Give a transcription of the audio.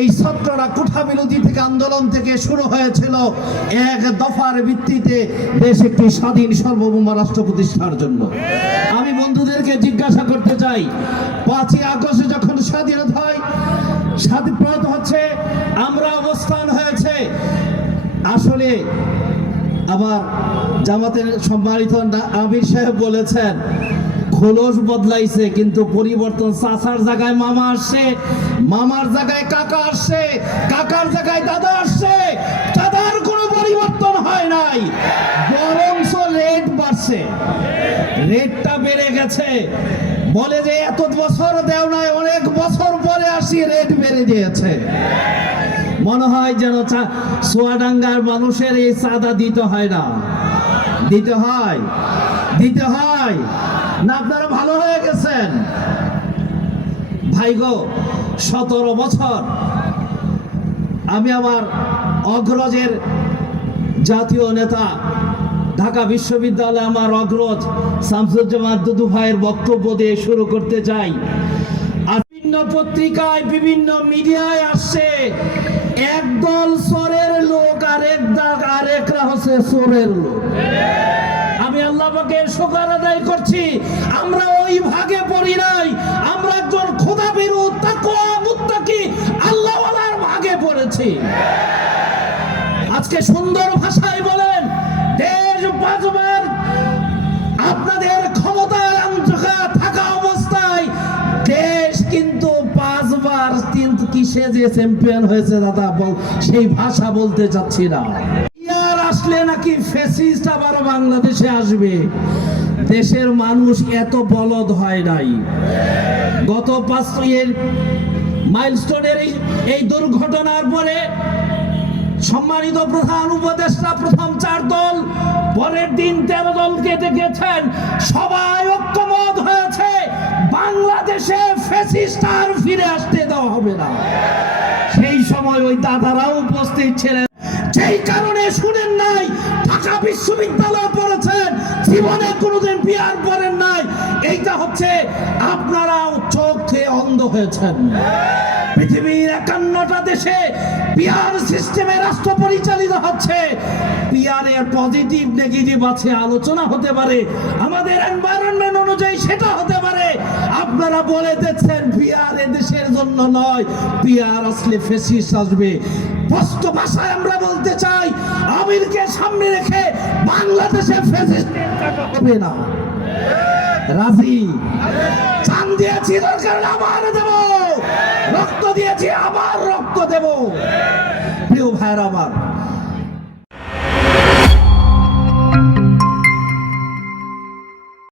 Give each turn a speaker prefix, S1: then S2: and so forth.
S1: এই ছাত্ররা কোঠা বিরোধী থেকে আন্দোলন থেকে শুরু হয়েছিল এক দফার ভিত্তিতে দেশ একটি স্বাধীন সার্বভৌম রাষ্ট্র প্রতিষ্ঠার জন্য। আমি বন্ধুদেরকে জিজ্ঞাসা করতে চাই, পাঁচই আগস্ট যখন স্বাধীনতা হয়, স্বাধীন হচ্ছে, আমরা অবস্থান হয়েছে। আসলে আবার জামাতের সম্মানিত আমির সাহেব বলেছেন খোলস বদলাইছে, কিন্তু পরিবর্তন চাচার জায়গায় মামা আসছে, মামার জায়গায় কাকা আসছে, কাকার জায়গায় দাদা আসছে, দাদার কোনো পরিবর্তন হয় নাই। বরঞ্চ রেট বাড়ছে। রেটটা বেড়ে গেছে। বলে যে এত বছর দেও নাই, অনেক বছর পরে আসি রেট বেড়ে গিয়েছে। মনে হয় যেন সোয়াডাঙ্গার মানুষের এই চাঁদা দিতে হয় না। দিতে হয়। দিতে হয়। না, আপনারা ভালো হয়ে গেছেন। ভাই গো, সতেরো বছর আমি আমার অগ্রজের জাতীয় নেতা, ঢাকা বিশ্ববিদ্যালয়ে আমার অগ্রজ শামসুজ্জামান দুদু ভাইয়ের বক্তব্য দিয়ে শুরু করতে চাই। বিভিন্ন পত্রিকায়, বিভিন্ন মিডিয়ায় আসছে, একদল সরের লোক আর এক আরেকরা হচ্ছে সোরের লোক। পাকে শোকর আদায় করছি। আমরা ওই ভাগে পড়ি নাই। আমরা একজন খোদা বেরু তাকওয়া মুত্তাকি ভাগে পড়েছি। আজকে সুন্দর ভাষায় বলেন, দেশ বাঁচবার আপনাদের আন্তকা থাকা অবস্থায় দেশ কিন্তু পাঁচবার কিন্তু কিসে যে চ্যাম্পিয়ন হয়েছে দাদা সেই ভাষা বলতে চাচ্ছি না। আসলে নাকি ফেসিস্ট আবার বাংলাদেশে আসবে? দেশের মানুষ এত বলদ হয় নাই। গত পাঁচ মাইলস্টোনের এই দুর্ঘটনার পরে সম্মানিত প্রধান উপদেষ্টা, প্রথম চার দল, পরের দিন তেরো দলকে দেখেছেন সবাই ঐক্যমত হয়েছে। বাংলাদেশে ফেসিস্ট আর ফিরে আসতে দেওয়া হবে না। সেই সময় ওই দাদারাও উপস্থিত ছিলেন। যেই কারণে শুনেন বিশ্ববিদ্যালয়ে পড়েছেন, জীবনে কোনোদিন বিয়ার পড়েন নাই। এইটা হচ্ছে আপনারাও চোখে অন্ধ হয়েছেন। পৃথিবীর একান্নটা দেশে পিয়ার সিস্টেমে রাষ্ট্র পরিচালিত হচ্ছে। পিয়ারের পজিটিভ, নেগেটিভ আছে, আলোচনা হতে পারে। আমাদের এনভায়রনমেন্ট অনুযায়ী সেটা হতে পারে। আপনারা বলে দিচ্ছেন পিয়ার দেশের জন্য নয় পিয়ার আসলে ফেসিস আসবে। স্পষ্ট ভাষায় আমরা বলতে চাই, আমিরকে সামনে রেখে বাংলাদেশে ফেসিস হবে না। রাজি? চান দিয়েছি, দরকার আবার দেব। রক্ত দিয়েছি, আবার রক্ত দেব। প্রিয় ভাইয়ের আমার